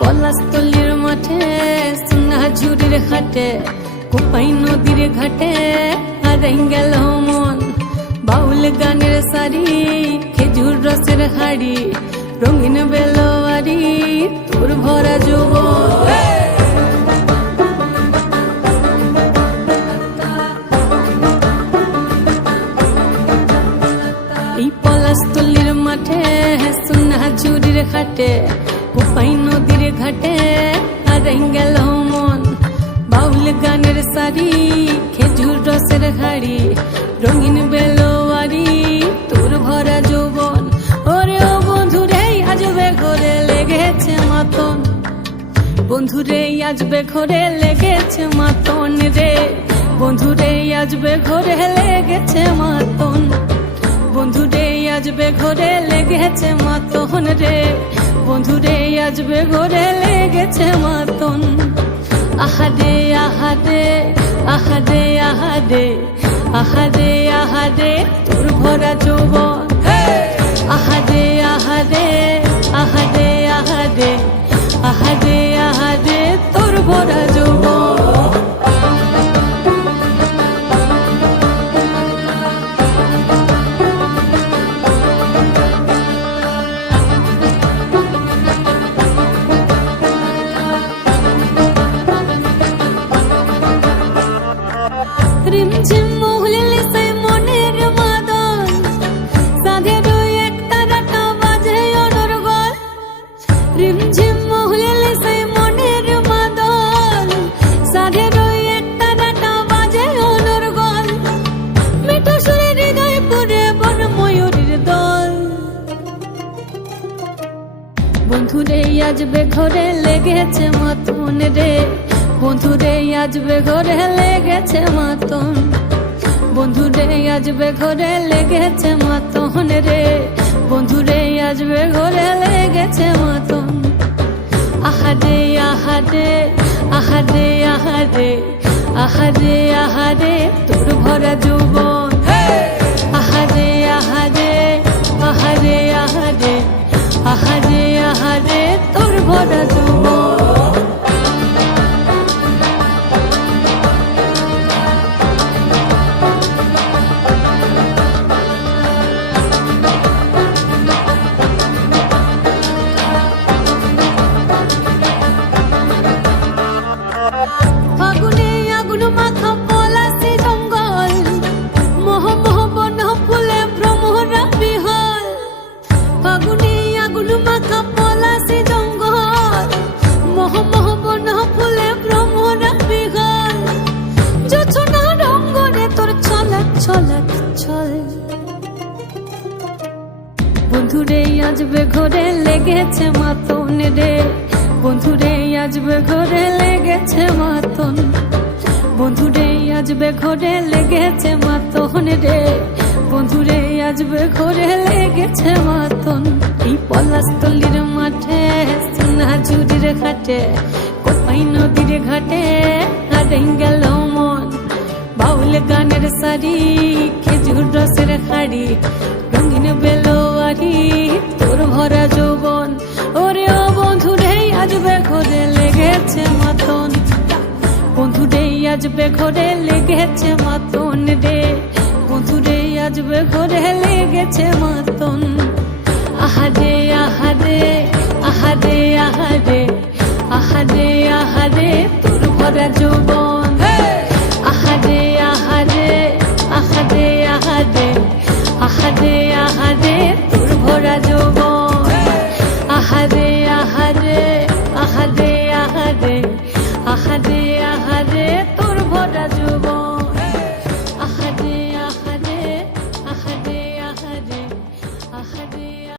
পলাশতলির মাঠে সোনাঝুরির হাটে কোপাই নদীর ঘাটে হারাই গেল মন বাউল গানের সারি খেজুর রসের হাড়ি রঙিন বেলোয়ারি তোর ভরা যৌবন এই পলাশতলির মাঠে সোনাঝুরির হাটে কোপাই নদীর ঘাটে হারাই গেল মন বাউল গানের সারি খেজুর রসের হাড়ি রঙিন বেলোয়ারি তোর ভরা যৌবন ওরে ও বন্ধুরে আজবে ঘরে লেগেছে মাতন বন্ধুরে আজবে ঘরে লেগেছে মাতন রে বন্ধুরে আজবে ঘরে লেগেছে মাতন বন্ধুরে আজবে ঘরে লেগেছে মাতন রে বন্ধুরে আজবে ঘরে লেগেছে মাতন আহারে আহারে আহারে আহারে আহারে আহারে তোর ভরা যৌবন আহারে আহারে আহারে আহারে আহারে আহারে তোর ভরা যৌবন রিমঝিম মহুলিলে সেই মনের মাদল সাধের এক তারাটা বাজে অনর্গল রিমঝিম মহুলিলে সেই মনের মাদল সাধের এক তারাটা বাজে অনর্গল মিঠো সুরে হৃদয় পুরে বন ময়ূরীর দল বন্ধুরে আজবে ঘরে লেগেছে মাতন রে বন্ধুরে আজবে ঘরে লেগেছে মাতন বন্ধুরে আজবে ঘরে লেগেছে মাতন রে বন্ধুরে আজবে ঘরে লেগেছে মাতন আহারে আহারে আহারে আহারে আহারে আহারে তোর ভরা যৌবন আহারে আহারে আহারে আহারে আহারে আহারে তোর ভরা যৌবন ফাগুনে আগুন মাখা পলাশি জঙ্গল মোহ মোহ বন ফুলে ভ্রমরা বিহল ফাগুনে আগুন মাখা পলাশি জঙ্গল মোহ মোহ বন ফুলে ভ্রমরা বিহল জোছনা রঙ্গনে তোর ছলক ছলক ছল বন্ধুরে আজবে ঘরে লেগেছে মাতন রে বন্ধুরে আজবে ঘরে লেগেছে মাতন বন্ধুরে আজবে ঘরে লেগেছে মাতন রে বন্ধুরে আজবে ঘরে লেগেছে মাতন এই পলাশতলির মাঠে সোনাঝুরির ঘাটে কোপাই নদীর ঘাটে হারাই গেল মন বাউল গানের সারি খেজুর রসের হাড়ি রঙিন বেলোয়ারি তোর ভরা যৌবন ওরে ও বন্ধুরে আজবে ঘরে লেগেছে মাতন বন্ধুরে আজবে ঘরে লেগেছে মাতন রে বন্ধুরে আজবে ঘরে লেগেছে মাতন আহারে আহারে আহারে আহারে আহারে আহারে তোর ভরা যৌবন আহারে আহারে আহারে আহারে আহারে আহারে তোর ভরা যৌবন আহারে আহারে আহারে আহারে আহারে